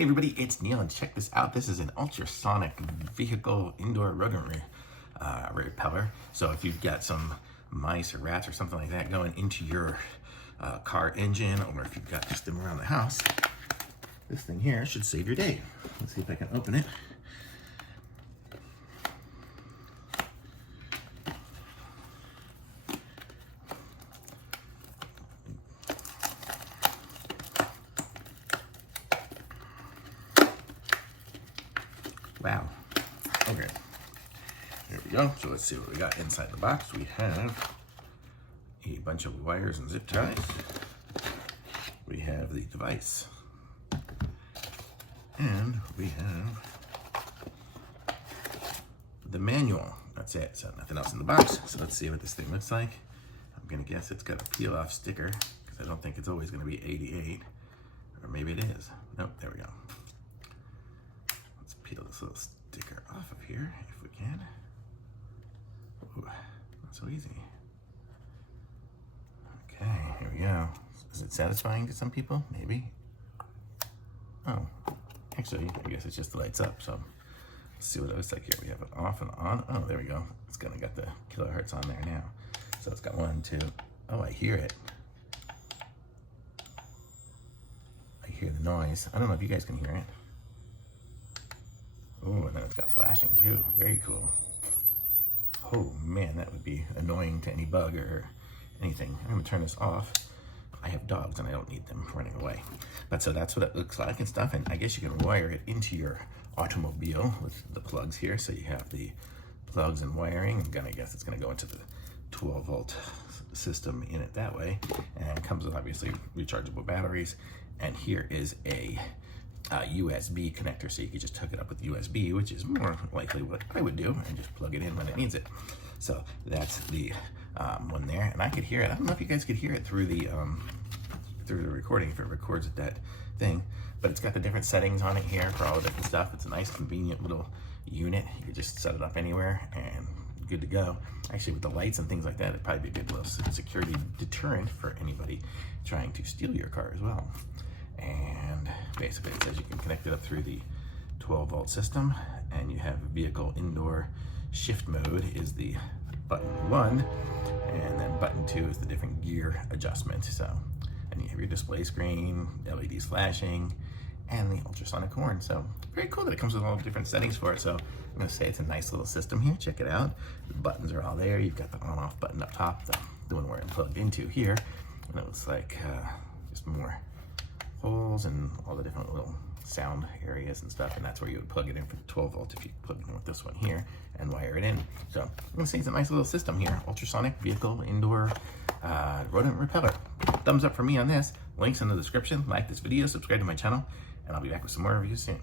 Hey everybody, it's Neil, and check this out. This is an ultrasonic vehicle indoor rodent repeller. So if you've got some mice or rats or something like that going into your car engine, or if you've got just them around the house, this thing here should save your day. Let's see if I can open it. Wow. Okay. There we go. So let's see what we got inside the box. We have a bunch of wires and zip ties. We have the device. And we have the manual. That's it. So nothing else in the box. So let's see what this thing looks like. I'm going to guess it's got a peel off sticker because I don't think it's always going to be 88. Or maybe it is. Nope. There we go. Peel this little sticker off of here if we can. Ooh, not so easy. Okay, here we go. Is it satisfying to some people? Maybe. Oh, actually, I guess it's just the lights up. So let's see what it looks like here. We have it off and on. Oh, there we go. It's gonna got the kilohertz on there now. So it's got 1, 2. Oh, I hear it. I hear the noise. I don't know if you guys can hear it. Oh, and then it's got flashing too. Very cool. Oh man, that would be annoying to any bug or anything. I'm gonna turn this off. I have dogs and I don't need them running away. But so that's what it looks like and stuff. And I guess you can wire it into your automobile with the plugs here. So you have the plugs and wiring. I'm gonna guess it's gonna go into the 12-volt system in it that way. And it comes with obviously rechargeable batteries. And here is a USB connector, so you could just hook it up with USB, which is more likely what I would do, and just plug it in when it needs it. So that's the one there, and I could hear it. I don't know if you guys could hear it through the recording, if it records at that thing, but it's got the different settings on it here for all the different stuff. It's a nice, convenient little unit. You could just set it up anywhere and good to go. Actually, with the lights and things like that, it'd probably be a good little security deterrent for anybody trying to steal your car as well. And basically it says you can connect it up through the 12-volt system, and you have vehicle indoor shift mode is the button 1, and then button 2 is the different gear adjustment. So, and you have your display screen, LEDs flashing, and the ultrasonic horn. So very cool that it comes with all the different settings for it. So I'm gonna say it's a nice little system here. Check it out. The buttons are all there. You've got the on-off button up top, the one where it's plugged into here, and it looks like just more holes and all the different little sound areas and stuff, and that's where you would plug it in for the 12 volt if you plug it in with this one here and wire it in. So I'm gonna say it's a nice little system here. Ultrasonic vehicle indoor rodent repeller. Thumbs up for me on this. Links in the description. Like this video, subscribe to my channel, and I'll be back with some more reviews soon.